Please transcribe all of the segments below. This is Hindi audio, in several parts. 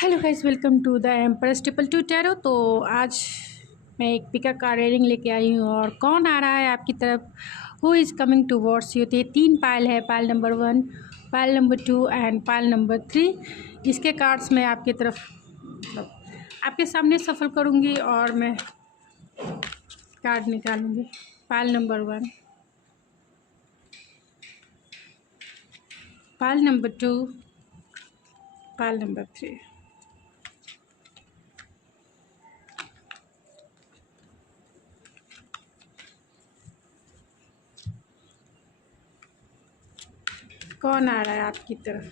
Hello guys, welcome to the empress triple two tarot. तो आज मैं एक पिका का रीडिंग लेके आई हूँ और कौन आ रहा है आपकी तरफ, who is coming towards you. तो ये 3 पायल है, pile number 1, Payal number 2 and pile number 3। इसके कार्ड्स मैं आपकी तरफ आपके सामने सफल करूँगी और मैं कार्ड निकालूँगी। पायल नंबर 1, पायल नंबर 2, पायल नंबर 3। कौन आ रहा है आपकी तरफ?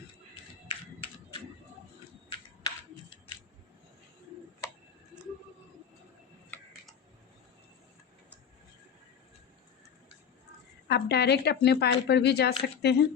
आप डायरेक्ट अपने पायल पर भी जा सकते हैं।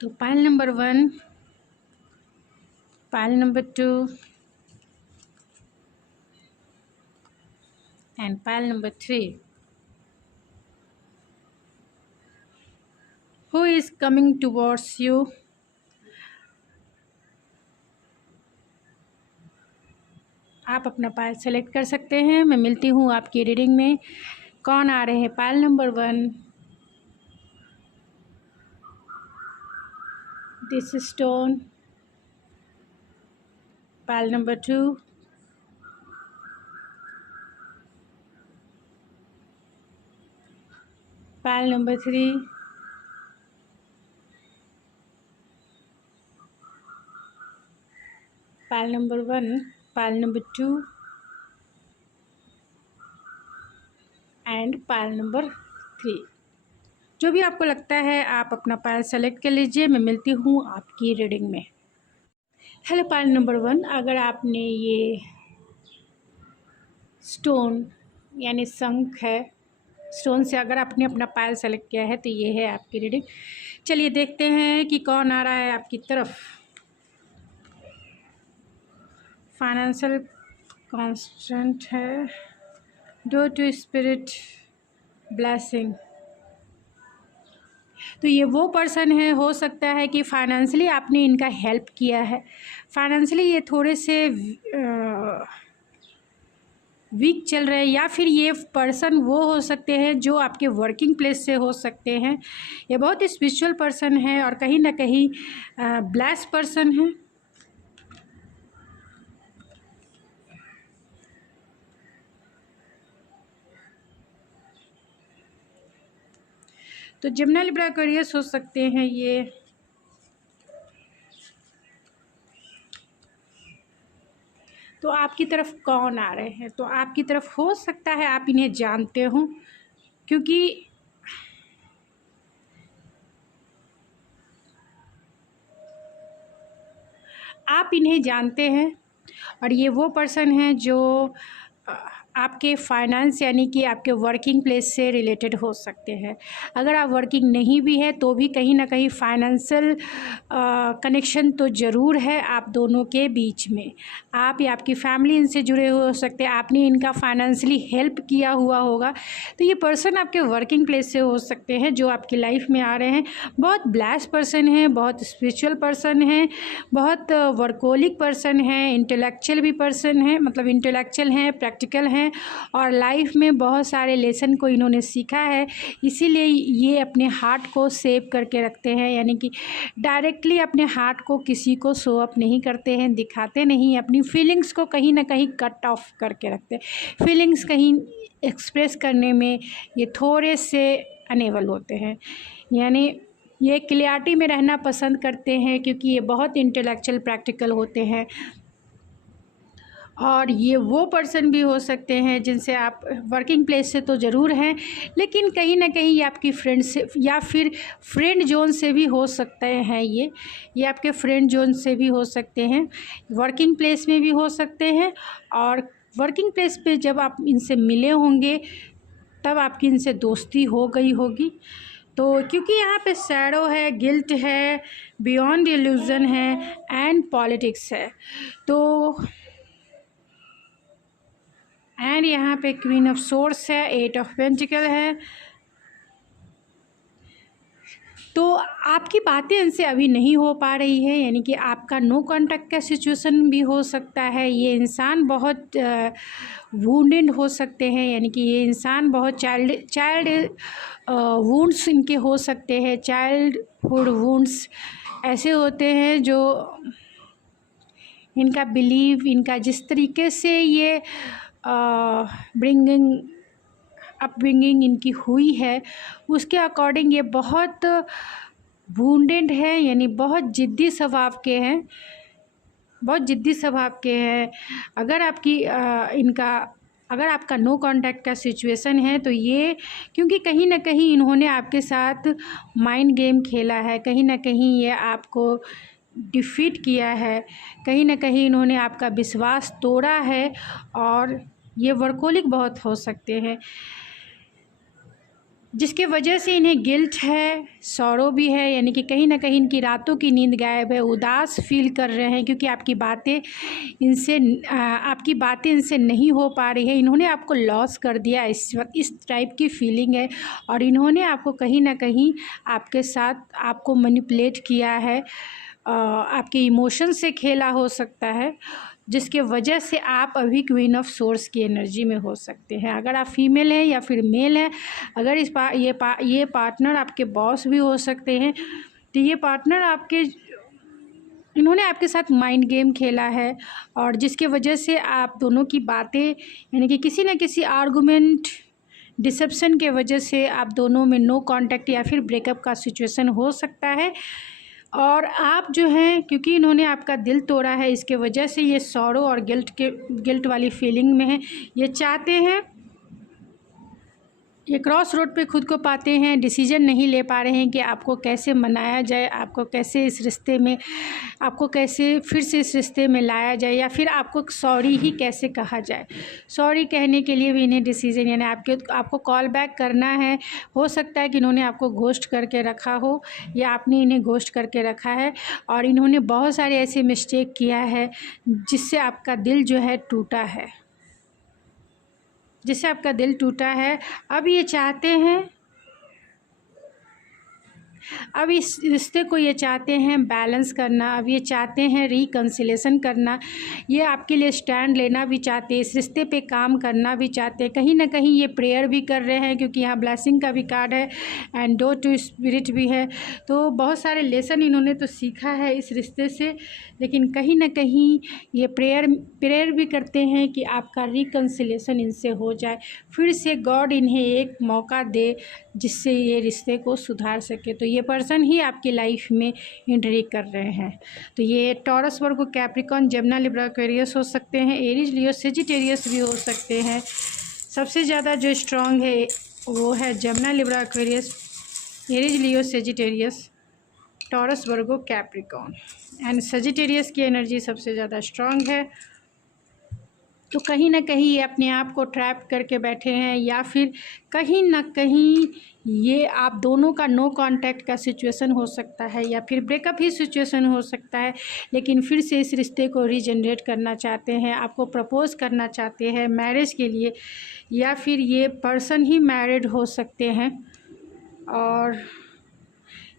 तो पायल number 1, Payal number 2 and pile number 3। Who is coming towards you? आप अपना पायल सेलेक्ट कर सकते हैं। मैं मिलती हूँ आपकी रीडिंग में। कौन आ रहे हैं? पायल number 1, this stone, Payal number 2, Payal number 3, Payal number 1, Payal number 2 and pile number 3। जो भी आपको लगता है आप अपना पायल सेलेक्ट कर लीजिए। मैं मिलती हूँ आपकी रीडिंग में। हेलो पायल नंबर 1, अगर आपने ये स्टोन यानी शंख है, स्टोन से अगर आपने अपना पायल सेलेक्ट किया है तो ये है आपकी रीडिंग। चलिए देखते हैं कि कौन आ रहा है आपकी तरफ। फाइनेंशियल कांस्टेंट है, डो टू स्पिरिट ब्लेसिंग। तो ये वो पर्सन है, हो सकता है कि फाइनेंशियली आपने इनका हेल्प किया है। फाइनेंशियली ये थोड़े से वीक चल रहे हैं, या फिर ये पर्सन वो हो सकते हैं जो आपके वर्किंग प्लेस से हो सकते हैं। ये बहुत स्पिरिचुअल पर्सन है और कहीं ना कहीं ब्लेस्ड पर्सन है। तो जिम्ना लिब्रा एक्वेरियस हो सकते हैं ये। तो आपकी तरफ कौन आ रहे हैं? तो आपकी तरफ हो सकता है आप इन्हें जानते हो, क्योंकि आप इन्हें जानते हैं और ये वो पर्सन हैं जो आपके फाइनेंस यानी कि आपके वर्किंग प्लेस से रिलेटेड हो सकते हैं। अगर आप वर्किंग नहीं भी है तो भी कहीं ना कहीं फाइनेंशियल कनेक्शन तो ज़रूर है आप दोनों के बीच में। आप या आपकी फैमिली इनसे जुड़े हुए हो सकते हैं, आपने इनका फाइनेंशियली हेल्प किया हुआ होगा। तो ये पर्सन आपके वर्किंग प्लेस से हो सकते हैं जो आपकी लाइफ में आ रहे हैं। बहुत ब्लेस्ड पर्सन है, बहुत स्पिरिचुअल पर्सन है, बहुत वर्कोलिक पर्सन है, इंटेलेक्चुअल भी पर्सन है, मतलब इंटेलेक्चुअल हैं, प्रैक्टिकल हैं हैं और लाइफ में बहुत सारे लेसन को इन्होंने सीखा है, इसीलिए ये अपने हार्ट को सेव करके रखते हैं, यानी कि डायरेक्टली अपने हार्ट को किसी को शो अप नहीं करते हैं, दिखाते नहीं, अपनी फीलिंग्स को कहीं ना कहीं कट ऑफ करके रखते हैं। फीलिंग्स कहीं एक्सप्रेस करने में ये थोड़े से अनेबल होते हैं, यानी ये क्लियरिटी में रहना पसंद करते हैं क्योंकि ये बहुत इंटेलेक्चुअल प्रैक्टिकल होते हैं। और ये वो पर्सन भी हो सकते हैं जिनसे आप वर्किंग प्लेस से तो ज़रूर हैं, लेकिन कहीं ना कहीं ये आपकी फ्रेंड से या फिर फ्रेंड जोन से भी हो सकते हैं। ये आपके फ्रेंड जोन से भी हो सकते हैं, वर्किंग प्लेस में भी हो सकते हैं। और वर्किंग प्लेस पे जब आप इनसे मिले होंगे तब आपकी इनसे दोस्ती हो गई होगी। तो क्योंकि यहाँ पे शैडो है, गिल्ट है, बियॉन्ड इल्यूज़न है एंड पॉलिटिक्स है, तो एंड यहाँ पे क्वीन ऑफ सोर्स है, 8 ऑफ पेंटिकल है। तो आपकी बातें इनसे अभी नहीं हो पा रही है, यानी कि आपका नो कांटेक्ट का सिचुएशन भी हो सकता है। ये इंसान बहुत वुंडेड हो सकते हैं, यानी कि ये इंसान बहुत चाइल्ड वुंड्स इनके हो सकते हैं। चाइल्डहुड वुंड्स ऐसे होते हैं जो इनका बिलीव, इनका जिस तरीके से ये अपब्रिंगिंग इनकी हुई है उसके अकॉर्डिंग ये बहुत वुंडेड है, यानी बहुत ज़िद्दी स्वभाव के हैं, बहुत ज़िद्दी स्वभाव के हैं। अगर आपका नो कांटेक्ट का सिचुएशन है तो ये क्योंकि कहीं ना कहीं इन्होंने आपके साथ माइंड गेम खेला है, कहीं ना कहीं ये आपको डिफीट किया है, कहीं ना कहीं इन्होंने आपका विश्वास तोड़ा है। और ये वर्कोलिक बहुत हो सकते हैं, जिसके वजह से इन्हें गिल्ट है, सौरो भी है, यानी कि कहीं ना कहीं इनकी रातों की नींद गायब है, उदास फील कर रहे हैं क्योंकि आपकी बातें इनसे नहीं हो पा रही है। इन्होंने आपको लॉस कर दिया, इस टाइप की फीलिंग है। और इन्होंने आपको कहीं ना कहीं आपके साथ आपको मैनिपुलेट किया है, आपके इमोशन से खेला हो सकता है, जिसके वजह से आप अभी क्वीन ऑफ सोर्स की एनर्जी में हो सकते हैं। अगर आप फीमेल हैं या फिर मेल हैं, अगर ये पार्टनर आपके बॉस भी हो सकते हैं, तो ये पार्टनर इन्होंने आपके साथ माइंड गेम खेला है और जिसके वजह से आप दोनों की बातें, यानी कि किसी न किसी आर्गूमेंट, डिसेप्शन के वजह से आप दोनों में नो कांटेक्ट या फिर ब्रेकअप का सिचुएशन हो सकता है। और आप जो हैं, क्योंकि इन्होंने आपका दिल तोड़ा है, इसके वजह से ये सॉरो और गिल्ट वाली फीलिंग में है। ये चाहते हैं, ये क्रॉस रोड पे खुद को पाते हैं, डिसीजन नहीं ले पा रहे हैं कि आपको कैसे मनाया जाए, आपको कैसे फिर से इस रिश्ते में लाया जाए, या फिर आपको सॉरी ही कैसे कहा जाए। सॉरी कहने के लिए भी इन्हें डिसीजन, यानी आपको कॉल बैक करना है। हो सकता है कि इन्होंने आपको घोस्ट करके रखा हो या आपने इन्हें घोस्ट करके रखा है, और इन्होंने बहुत सारे ऐसे मिस्टेक किया है जिससे आपका दिल जो है टूटा है, अब ये चाहते हैं, अब इस रिश्ते को ये चाहते हैं बैलेंस करना, अब ये चाहते हैं रिकन्सिलेशन करना, ये आपके लिए स्टैंड लेना भी चाहते हैं, इस रिश्ते पे काम करना भी चाहते हैं। कहीं ना कहीं ये प्रेयर भी कर रहे हैं क्योंकि यहाँ ब्लेसिंग का भी कार्ड है एंड डोर टू स्पिरिट भी है। तो बहुत सारे लेसन इन्होंने तो सीखा है इस रिश्ते से, लेकिन कहीं ना कहीं ये प्रेयर भी करते हैं कि आपका रिकन्सिलेशन इनसे हो जाए, फिर से गॉड इन्हें एक मौका दे जिससे ये रिश्ते को सुधार सके। तो ये पर्सन ही आपकी लाइफ में एंट्री कर रहे हैं। तो ये टॉरस, वर्गो, कैप्रिकॉर्न, जेमिनी, लिब्रा, एक्वेरियस हो सकते हैं, एरीज, लियो, सेजिटेरियस भी हो सकते हैं। सबसे ज़्यादा जो स्ट्रॉन्ग है वो है Gemini, Libra, Aquarius, Aries, Leo, Sagittarius, taurus, Virgo, Capricorn and Sagittarius की एनर्जी सबसे ज़्यादा स्ट्रॉन्ग है। तो कहीं ना कहीं ये अपने आप को ट्रैप करके बैठे हैं, या फिर कहीं ना कहीं ये आप दोनों का नो कांटेक्ट का सिचुएशन हो सकता है, या फिर ब्रेकअप ही सिचुएशन हो सकता है, लेकिन फिर से इस रिश्ते को रीजनरेट करना चाहते हैं, आपको प्रपोज करना चाहते हैं मैरिज के लिए, या फिर ये पर्सन ही मैरिड हो सकते हैं। और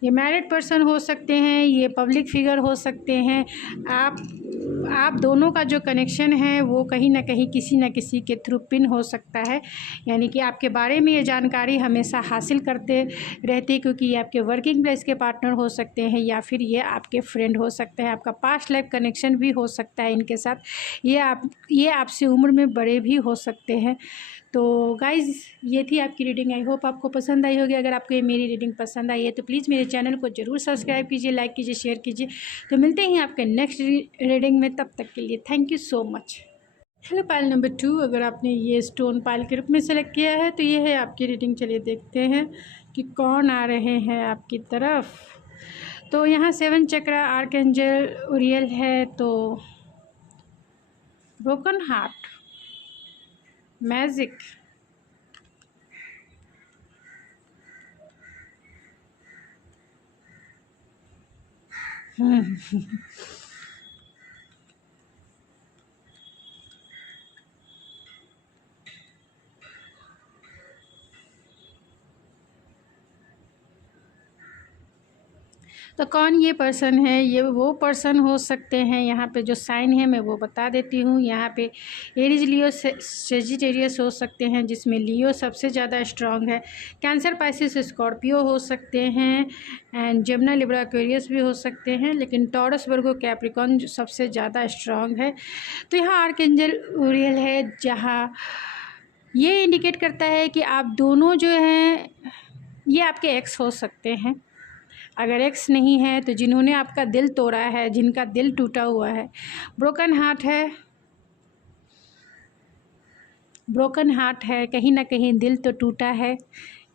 ये मैरिड पर्सन हो सकते हैं, ये पब्लिक फिगर हो सकते हैं। आप दोनों का जो कनेक्शन है वो कहीं ना कहीं किसी न किसी के थ्रू पिन हो सकता है, यानी कि आपके बारे में ये जानकारी हमेशा हासिल करते रहते हैं, क्योंकि ये आपके वर्किंग प्लेस के पार्टनर हो सकते हैं या फिर ये आपके फ्रेंड हो सकते हैं। आपका पास्ट लाइफ कनेक्शन भी हो सकता है इनके साथ। ये आपसे उम्र में बड़े भी हो सकते हैं। तो गाइज़, ये थी आपकी रीडिंग। आई होप आपको पसंद आई होगी। अगर आपको ये मेरी रीडिंग पसंद आई है तो प्लीज़ मेरे चैनल को ज़रूर सब्सक्राइब कीजिए, लाइक कीजिए, शेयर कीजिए। तो मिलते हैं आपके नेक्स्ट रीडिंग में, तब तक के लिए thank you so much. Hello pile number 2, अगर आपने ये स्टोन पाइल के रूप में सेलेक्ट किया है तो ये है आपकी रीडिंग। चलिए देखते हैं कि कौन आ रहे हैं आपकी तरफ। तो यहाँ 7 चक्रा आर्कएंजल उरियल है, तो ब्रोकन हार्ट, मैजिक, तो कौन ये पर्सन है? ये वो पर्सन हो सकते हैं। यहाँ पे जो साइन है मैं वो बता देती हूँ। यहाँ पे एरीज, लियो, सेजिटेरियस हो सकते हैं, जिसमें लियो सबसे ज़्यादा स्ट्रांग है। कैंसर, पाइसिस, स्कॉर्पियो हो सकते हैं, एंड जेमिनी, लिब्रा, एक्वेरियस भी हो सकते हैं, लेकिन टॉरस, वर्गो, कैप्रिकॉर्न सबसे ज़्यादा स्ट्रांग है। तो यहाँ आर्कएंजल उरियल है, जहाँ ये इंडिकेट करता है कि आप दोनों जो हैं ये आपके एक्स हो सकते हैं। अगर एक्स नहीं है तो जिन्होंने आपका दिल तोड़ा है, जिनका दिल टूटा हुआ है, ब्रोकन हार्ट है, ब्रोकन हार्ट है, कहीं ना कहीं दिल तो टूटा है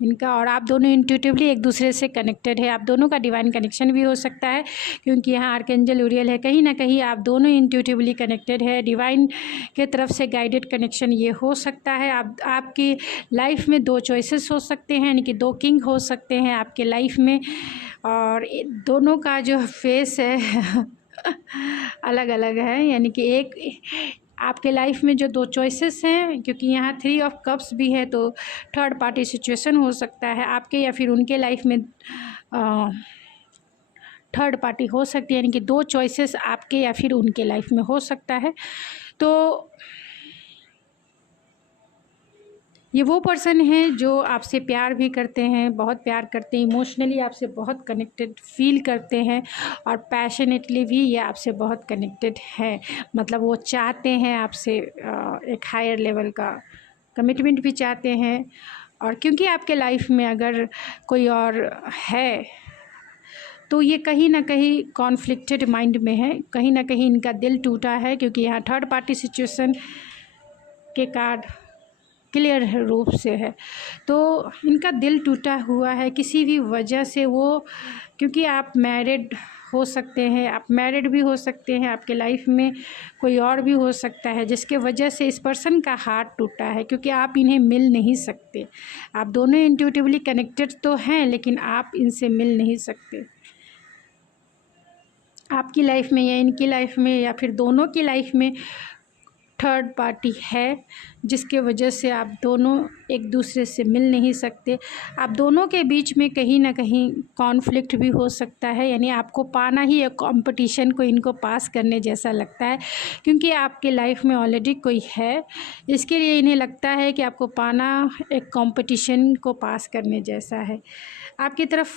इनका। और आप दोनों इंट्यूटिवली एक दूसरे से कनेक्टेड है। आप दोनों का डिवाइन कनेक्शन भी हो सकता है, क्योंकि यहाँ आर्कएंजल उरियल है। कहीं ना कहीं आप दोनों इंट्यूटिवली कनेक्टेड है, डिवाइन के तरफ से गाइडेड कनेक्शन ये हो सकता है। आपकी लाइफ में 2 चॉइसेस हो सकते हैं, यानी कि 2 किंग हो सकते हैं आपके लाइफ में, और दोनों का जो फेस है अलग अलग है। यानी कि एक आपके लाइफ में जो 2 चॉइसेस हैं, क्योंकि यहाँ 3 ऑफ कप्स भी है, तो थर्ड पार्टी सिचुएशन हो सकता है आपके या फिर उनके लाइफ में। थर्ड पार्टी हो सकती है, यानी कि 2 चॉइसेस आपके या फिर उनके लाइफ में हो सकता है। तो ये वो पर्सन हैं जो आपसे प्यार भी करते हैं, बहुत प्यार करते हैं, इमोशनली आपसे बहुत कनेक्टेड फील करते हैं, और पैशनेटली भी ये आपसे बहुत कनेक्टेड है। मतलब वो चाहते हैं आपसे एक हायर लेवल का कमिटमेंट भी चाहते हैं। और क्योंकि आपके लाइफ में अगर कोई और है तो ये कहीं ना कहीं कॉन्फ्लिक्टेड माइंड में है, कहीं ना कहीं इनका दिल टूटा है, क्योंकि यहाँ थर्ड पार्टी सिचुएशन के कार्ड क्लियर रूप से है। तो इनका दिल टूटा हुआ है किसी भी वजह से। वो क्योंकि आप मैरिड हो सकते हैं, आप मैरिड भी हो सकते हैं, आपके लाइफ में कोई और भी हो सकता है जिसके वजह से इस पर्सन का हार्ट टूटा है, क्योंकि आप इन्हें मिल नहीं सकते। आप दोनों इंट्यूटिवली कनेक्टेड तो हैं, लेकिन आप इनसे मिल नहीं सकते। आपकी लाइफ में या इनकी लाइफ में या फिर दोनों की लाइफ में थर्ड पार्टी है, जिसके वजह से आप दोनों एक दूसरे से मिल नहीं सकते। आप दोनों के बीच में कहीं ना कहीं कॉन्फ्लिक्ट भी हो सकता है, यानी आपको पाना ही एक कंपटीशन को इनको पास करने जैसा लगता है, क्योंकि आपके लाइफ में ऑलरेडी कोई है। इसके लिए इन्हें लगता है कि आपको पाना एक कंपटीशन को पास करने जैसा है। आपकी तरफ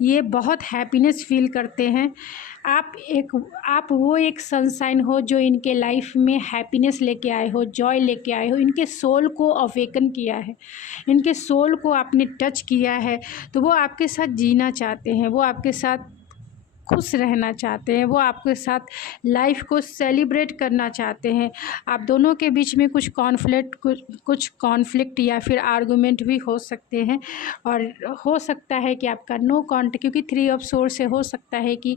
ये बहुत हैप्पीनेस फील करते हैं। आप वो एक सनशाइन हो जो इनके लाइफ में हैप्पीनेस लेके आए हो, जॉय लेके आए हो। इनके सोल को अवेकन किया है, इनके सोल को आपने टच किया है, तो वो आपके साथ जीना चाहते हैं, वो आपके साथ खुश रहना चाहते हैं, वो आपके साथ लाइफ को सेलिब्रेट करना चाहते हैं। आप दोनों के बीच में कुछ कॉन्फ्लिक्ट या फिर आर्गुमेंट भी हो सकते हैं, और हो सकता है कि आपका नो कॉन्टैक्ट, क्योंकि 3 ऑफ सोर्स से हो सकता है कि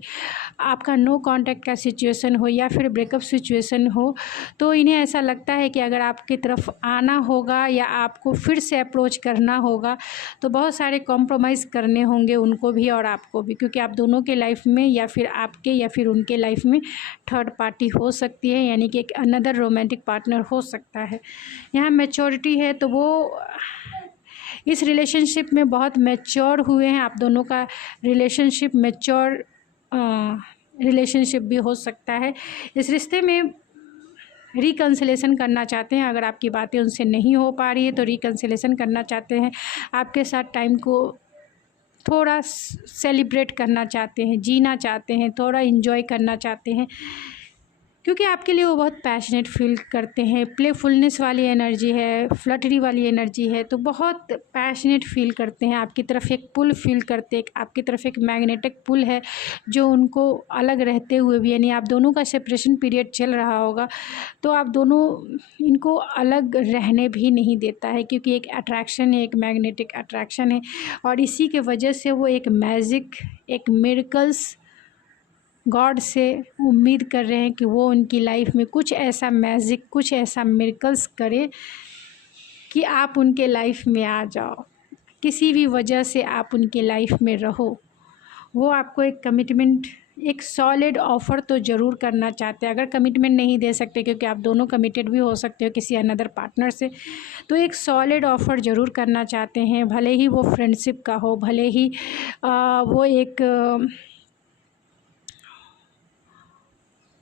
आपका नो कॉन्टैक्ट का सिचुएशन हो या फिर ब्रेकअप सिचुएशन हो। तो इन्हें ऐसा लगता है कि अगर आपकी तरफ आना होगा या आपको फिर से अप्रोच करना होगा तो बहुत सारे कॉम्प्रोमाइज़ करने होंगे उनको भी और आपको भी, क्योंकि आप दोनों के लाइफ में या फिर आपके या फिर उनके लाइफ में थर्ड पार्टी हो सकती है, यानी कि एक अनदर रोमांटिक पार्टनर हो सकता है। यहाँ मैच्योरिटी है, तो वो इस रिलेशनशिप में बहुत मैच्योर हुए हैं, आप दोनों का रिलेशनशिप मैच्योर रिलेशनशिप भी हो सकता है। इस रिश्ते में रिकन्सिलेशन करना चाहते हैं, अगर आपकी बातें उनसे नहीं हो पा रही है तो रिकन्सिलेशन करना चाहते हैं, आपके साथ टाइम को थोड़ा सेलिब्रेट करना चाहते हैं, जीना चाहते हैं, थोड़ा इन्जॉय करना चाहते हैं, क्योंकि आपके लिए वो बहुत पैशनेट फील करते हैं। प्लेफुलनेस वाली एनर्जी है, फ्लटरी वाली एनर्जी है, तो बहुत पैशनेट फील करते हैं, आपकी तरफ एक पुल फील करते हैं, आपकी तरफ एक मैग्नेटिक पुल है जो उनको अलग रहते हुए भी, यानी आप दोनों का सेपरेशन पीरियड चल रहा होगा तो आप दोनों इनको अलग रहने भी नहीं देता है, क्योंकि एक अट्रैक्शन है, एक मैग्नेटिक अट्रैक्शन है, और इसी के वजह से वो एक मैजिक, एक मिरेकल्स गॉड से उम्मीद कर रहे हैं कि वो उनकी लाइफ में कुछ ऐसा मैजिक, कुछ ऐसा मिरेकल्स करे कि आप उनके लाइफ में आ जाओ, किसी भी वजह से आप उनके लाइफ में रहो। वो आपको एक कमिटमेंट, एक सॉलिड ऑफ़र तो ज़रूर करना चाहते हैं। अगर कमिटमेंट नहीं दे सकते, क्योंकि आप दोनों कमिटेड भी हो सकते हो किसी अनदर पार्टनर से, तो एक सॉलिड ऑफ़र ज़रूर करना चाहते हैं, भले ही वो फ्रेंडशिप का हो, भले ही वो एक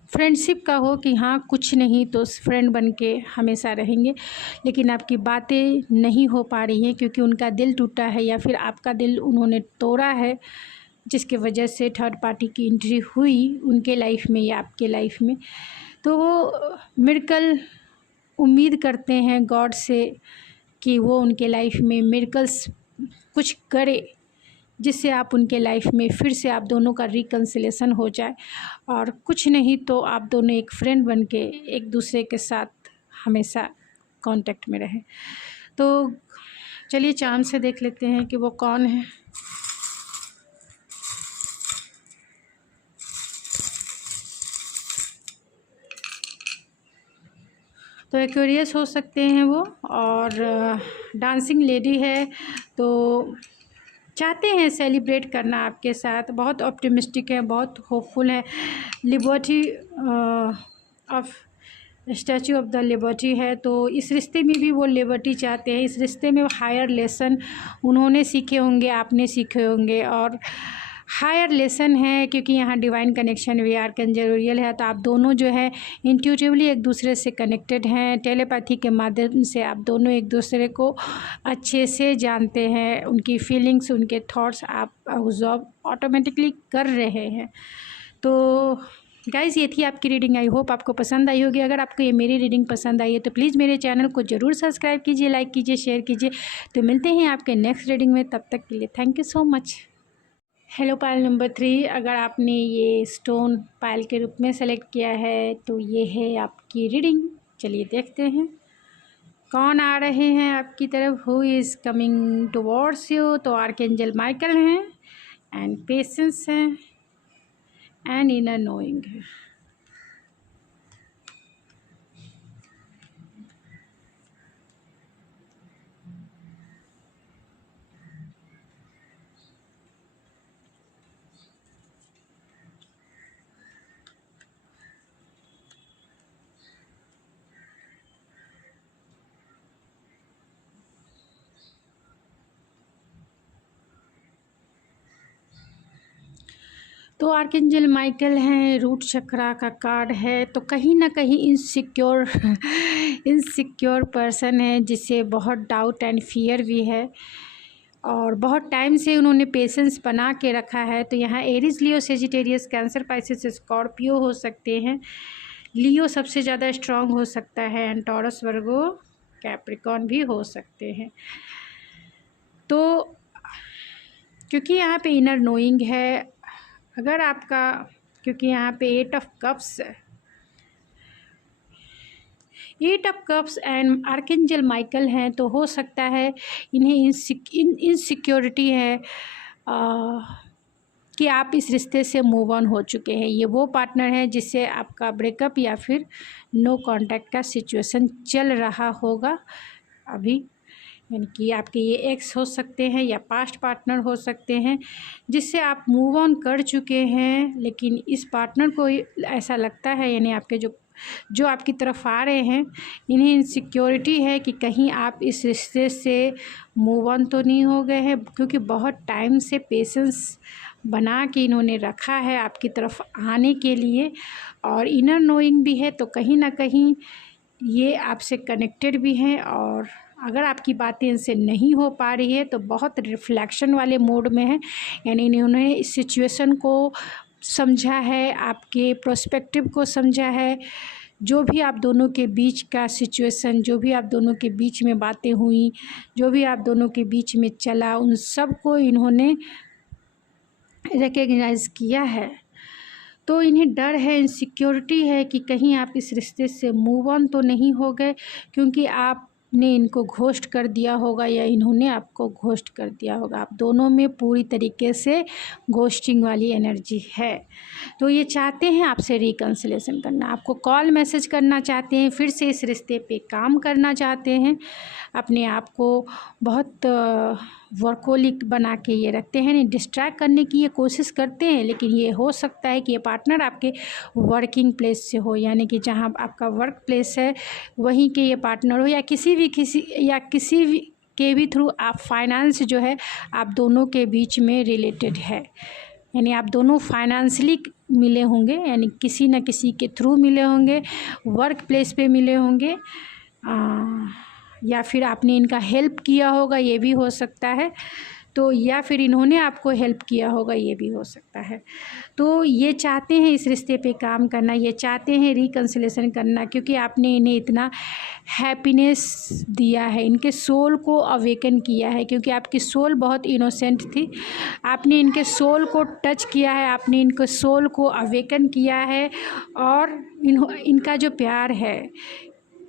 फ्रेंडशिप का हो कि हाँ कुछ नहीं तो फ्रेंड बन के हमेशा रहेंगे, लेकिन आपकी बातें नहीं हो पा रही हैं क्योंकि उनका दिल टूटा है या फिर आपका दिल उन्होंने तोड़ा है, जिसके वजह से थर्ड पार्टी की एंट्री हुई उनके लाइफ में या आपके लाइफ में। तो वो मिरेकल उम्मीद करते हैं गॉड से कि वो उनके लाइफ में मिरेकल्स कुछ करे, जिससे आप उनके लाइफ में फिर से आप दोनों का रिकन्सिलेशन हो जाए, और कुछ नहीं तो आप दोनों एक फ्रेंड बन के एक दूसरे के साथ हमेशा कांटेक्ट में रहें। तो चलिए चांद से देख लेते हैं कि वो कौन है। तो एक्वेरियस हो सकते हैं वो, और डांसिंग लेडी है, तो चाहते हैं सेलिब्रेट करना आपके साथ, बहुत ऑप्टिमिस्टिक है, बहुत होपफुल है। Liberty of statute of the liberty है, तो इस रिश्ते में भी वो लिबर्टी चाहते हैं। इस रिश्ते में हायर लेसन उन्होंने सीखे होंगे, आपने सीखे होंगे, और हायर लेसन है क्योंकि यहाँ डिवाइन कनेक्शन भी आर्कएंजल है, तो आप दोनों जो है इंट्यूटिवली एक दूसरे से कनेक्टेड हैं। टेलीपैथी के माध्यम से आप दोनों एक दूसरे को अच्छे से जानते हैं, उनकी फीलिंग्स, उनके थॉट्स आप ऑब्जर्व ऑटोमेटिकली कर रहे हैं। तो गाइज़ ये थी आपकी रीडिंग, आई होप आपको पसंद आई होगी। अगर आपको ये मेरी रीडिंग पसंद आई है तो प्लीज़ मेरे चैनल को ज़रूर सब्सक्राइब कीजिए, लाइक कीजिए, शेयर कीजिए। तो मिलते हैं आपके नेक्स्ट रीडिंग में, तब तक के लिए thank you so much. Hello Payal number 3, अगर आपने ये स्टोन पायल के रूप में सेलेक्ट किया है तो ये है आपकी रीडिंग। चलिए देखते हैं कौन आ रहे हैं आपकी तरफ, who is coming towards you. तो आर्कएंजल माइकल हैं, एंड पेशेंस हैं, एंड इनर नोइंग है। तो आर्कएंजल माइकल हैं, रूट चक्रा का कार्ड है, तो कहीं ना कहीं इनसिक्योर पर्सन है जिसे बहुत डाउट एंड फियर भी है, और बहुत टाइम से उन्होंने पेशेंस बना के रखा है। तो यहाँ एरीज, लियो, सेजिटेरियस, कैंसर, पाइसेस, स्कॉर्पियो हो सकते हैं। लियो सबसे ज़्यादा स्ट्रांग हो सकता है, एंड टॉरस, वर्गो, कैप्रिकॉन भी हो सकते हैं। तो क्योंकि यहाँ पे इनर नोइंग है, अगर आपका, क्योंकि यहाँ पे 8 ऑफ कप्स है, 8 of cups and archangel Michael हैं, तो हो सकता है इन्हें इनसिक्योरिटी है कि आप इस रिश्ते से मूव ऑन हो चुके हैं। ये वो पार्टनर है जिससे आपका ब्रेकअप या फिर नो कांटेक्ट का सिचुएशन चल रहा होगा अभी, यानी कि आपके ये एक्स हो सकते हैं या पास्ट पार्टनर हो सकते हैं जिससे आप मूव ऑन कर चुके हैं, लेकिन इस पार्टनर को ऐसा लगता है, यानी आपके जो जो आपकी तरफ आ रहे हैं, इन्हें इनसिक्योरिटी है कि कहीं आप इस रिश्ते से मूव ऑन तो नहीं हो गए हैं, क्योंकि बहुत टाइम से पेशेंस बना के इन्होंने रखा है आपकी तरफ आने के लिए, और इनर नोइंग भी है। तो कहीं ना कहीं ये आपसे कनेक्टेड भी हैं, और अगर आपकी बातें इनसे नहीं हो पा रही है तो बहुत रिफ्लेक्शन वाले मोड में है, यानी इन्होंने इस सिचुएशन को समझा है, आपके प्रोस्पेक्टिव को समझा है। जो भी आप दोनों के बीच का सिचुएशन, जो भी आप दोनों के बीच में बातें हुई, जो भी आप दोनों के बीच में चला, उन सब को इन्होंने रिकग्नाइज़ किया है। तो इन्हें डर है, इनसिक्योरिटी है कि कहीं आप इस रिश्ते से मूव ऑन तो नहीं हो गए, क्योंकि आपने इनको घोस्ट कर दिया होगा या इन्होंने आपको घोस्ट कर दिया होगा। आप दोनों में पूरी तरीके से घोस्टिंग वाली एनर्जी है। तो ये चाहते हैं आपसे रिकन्सिलेशन करना, आपको कॉल मैसेज करना चाहते हैं, फिर से इस रिश्ते पे काम करना चाहते हैं। अपने आप को बहुत वर्कोलिक बना के ये रखते हैं, नहीं डिस्ट्रैक्ट करने की ये कोशिश करते हैं, लेकिन ये हो सकता है कि ये पार्टनर आपके वर्किंग प्लेस से हो, यानी कि जहाँ आपका वर्क प्लेस है वहीं के ये पार्टनर हो, या किसी भी के भी थ्रू आप फाइनेंस जो है आप दोनों के बीच में रिलेटेड है, यानी आप दोनों फाइनेंशियली मिले होंगे, यानी किसी न किसी के थ्रू मिले होंगे, वर्क प्लेस पे मिले होंगे, या फिर आपने इनका हेल्प किया होगा, ये भी हो सकता है। तो या फिर इन्होंने आपको हेल्प किया होगा, ये भी हो सकता है। तो ये चाहते हैं इस रिश्ते पे काम करना, ये चाहते हैं रिकन्सिलेशन करना, क्योंकि आपने इन्हें इतना हैप्पीनेस दिया है, इनके सोल को अवेकन किया है, क्योंकि आपकी सोल बहुत इनोसेंट थी। आपने इनके सोल को टच किया है, आपने इनके सोल को अवेकन किया है, और इनका जो प्यार है,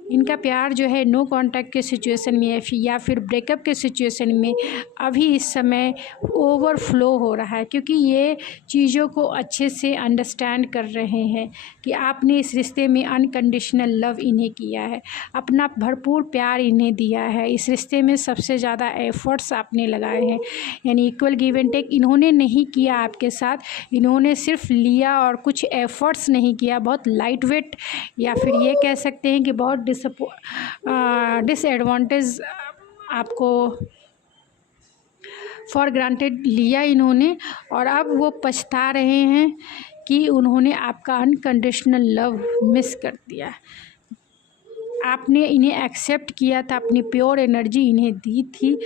इनका प्यार जो है नो कांटेक्ट के सिचुएशन में या फिर ब्रेकअप के सिचुएशन में अभी इस समय ओवरफ्लो हो रहा है, क्योंकि ये चीज़ों को अच्छे से अंडरस्टैंड कर रहे हैं कि आपने इस रिश्ते में अनकंडीशनल लव इन्हें किया है, अपना भरपूर प्यार इन्हें दिया है, इस रिश्ते में सबसे ज़्यादा एफ़र्ट्स आपने लगाए हैं, यानी इक्वल गिव एंड टेक इन्होंने नहीं किया आपके साथ, इन्होंने सिर्फ लिया और कुछ एफ़र्ट्स नहीं किया, बहुत लाइट वेट, या फिर ये कह सकते हैं कि बहुत डिसएडवांटेज आपको फॉर ग्रांटेड लिया इन्होंने, और अब वो पछता रहे हैं कि उन्होंने आपका अनकंडीशनल लव मिस कर दिया। आपने इन्हें एक्सेप्ट किया था, अपनी प्योर एनर्जी इन्हें दी थी।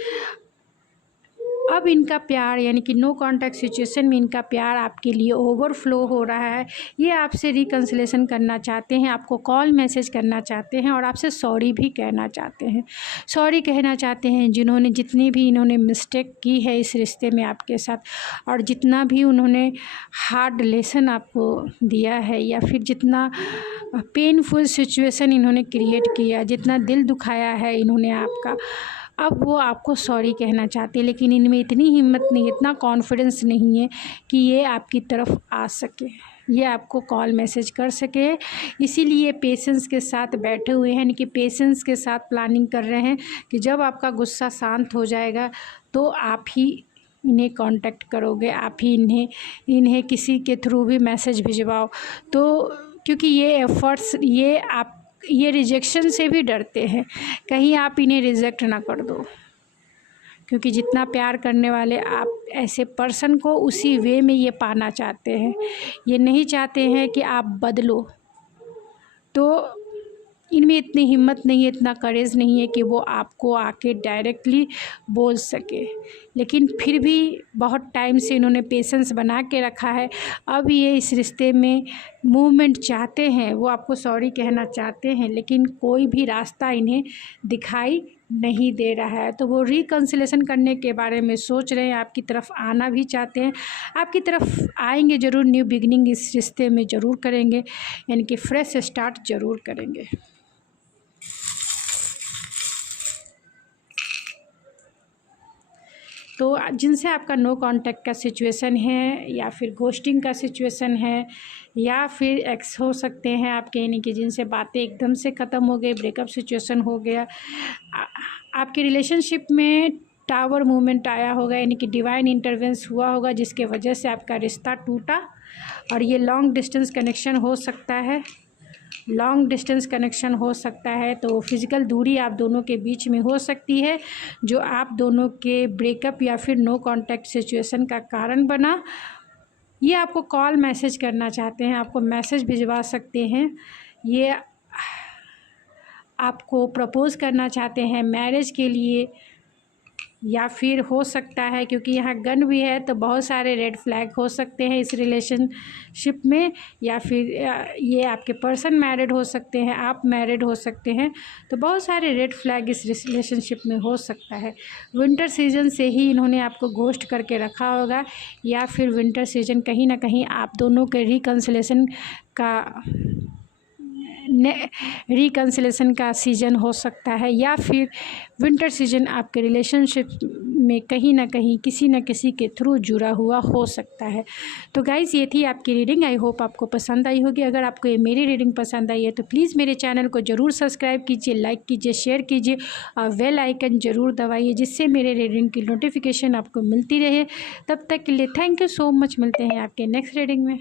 अब इनका प्यार, यानी कि नो कांटेक्ट सिचुएशन में इनका प्यार आपके लिए ओवरफ्लो हो रहा है। ये आपसे रिकन्सिलेशन करना चाहते हैं, आपको कॉल मैसेज करना चाहते हैं, और आपसे सॉरी भी कहना चाहते हैं। सॉरी कहना चाहते हैं जिन्होंने जितनी भी इन्होंने मिस्टेक की है इस रिश्ते में आपके साथ, और जितना भी उन्होंने हार्ड लेसन आपको दिया है, या फिर जितना पेनफुल सिचुएशन इन्होंने क्रिएट किया, जितना दिल दुखाया है इन्होंने आपका, अब वो आपको सॉरी कहना चाहते हैं, लेकिन इनमें इतनी हिम्मत नहीं, इतना कॉन्फिडेंस नहीं है कि ये आपकी तरफ आ सके, ये आपको कॉल मैसेज कर सके। इसीलिए पेशेंस के साथ बैठे हुए हैं, यानी कि पेशेंस के साथ प्लानिंग कर रहे हैं कि जब आपका गुस्सा शांत हो जाएगा तो आप ही इन्हें कांटेक्ट करोगे, आप ही इन्हें किसी के थ्रू भी मैसेज भिजवाओ। तो क्योंकि ये एफ़र्ट्स, ये रिजेक्शन से भी डरते हैं, कहीं आप इन्हें रिजेक्ट ना कर दो, क्योंकि जितना प्यार करने वाले आप ऐसे पर्सन को उसी वे में ये पाना चाहते हैं। ये नहीं चाहते हैं कि आप बदलो। तो इनमें इतनी हिम्मत नहीं है, इतना करेज नहीं है कि वो आपको आके डायरेक्टली बोल सके, लेकिन फिर भी बहुत टाइम से इन्होंने पेशेंस बना के रखा है। अब ये इस रिश्ते में मूवमेंट चाहते हैं, वो आपको सॉरी कहना चाहते हैं, लेकिन कोई भी रास्ता इन्हें दिखाई नहीं दे रहा है। तो वो रिकन्सिलेशन करने के बारे में सोच रहे हैं, आपकी तरफ आना भी चाहते हैं, आपकी तरफ आएंगे ज़रूर, न्यू बिगनिंग इस रिश्ते में ज़रूर करेंगे, यानी कि फ्रेश स्टार्ट ज़रूर करेंगे। तो जिनसे आपका नो कांटेक्ट का सिचुएशन है, या फिर घोस्टिंग का सिचुएशन है, या फिर एक्स हो सकते हैं आपके, यानी कि जिनसे बातें एकदम से ख़त्म हो गई, ब्रेकअप सिचुएशन हो गया, आपके रिलेशनशिप में टावर मूवमेंट आया होगा, यानी कि डिवाइन इंटरवेंस हुआ होगा, जिसके वजह से आपका रिश्ता टूटा, और ये लॉन्ग डिस्टेंस कनेक्शन हो सकता है। लॉन्ग डिस्टेंस कनेक्शन हो सकता है, तो फिज़िकल दूरी आप दोनों के बीच में हो सकती है जो आप दोनों के ब्रेकअप या फिर नो कांटेक्ट सिचुएशन का कारण बना। ये आपको कॉल मैसेज करना चाहते हैं, आपको मैसेज भिजवा सकते हैं, ये आपको प्रपोज़ करना चाहते हैं मैरिज के लिए, या फिर हो सकता है क्योंकि यहाँ गन भी है तो बहुत सारे रेड फ्लैग हो सकते हैं इस रिलेशनशिप में, या फिर ये आपके पर्सन मैरिड हो सकते हैं, आप मैरिड हो सकते हैं, तो बहुत सारे रेड फ्लैग इस रिलेशनशिप में हो सकता है। विंटर सीजन से ही इन्होंने आपको घोस्ट करके रखा होगा, या फिर विंटर सीजन कहीं ना कहीं आप दोनों के रिकन्सिलेशन का सीज़न हो सकता है, या फिर विंटर सीजन आपके रिलेशनशिप में कहीं ना कहीं किसी न किसी के थ्रू जुड़ा हुआ हो सकता है। तो गाइज़ ये थी आपकी रीडिंग, आई होप आपको पसंद आई होगी। अगर आपको ये मेरी रीडिंग पसंद आई है तो प्लीज़ मेरे चैनल को ज़रूर सब्सक्राइब कीजिए, लाइक कीजिए, शेयर कीजिए और बेल आइकन ज़रूर दबाइए, जिससे मेरे रीडिंग की नोटिफिकेशन आपको मिलती रहे। तब तक के लिए थैंक यू सो मच, मिलते हैं आपके नेक्स्ट रीडिंग में।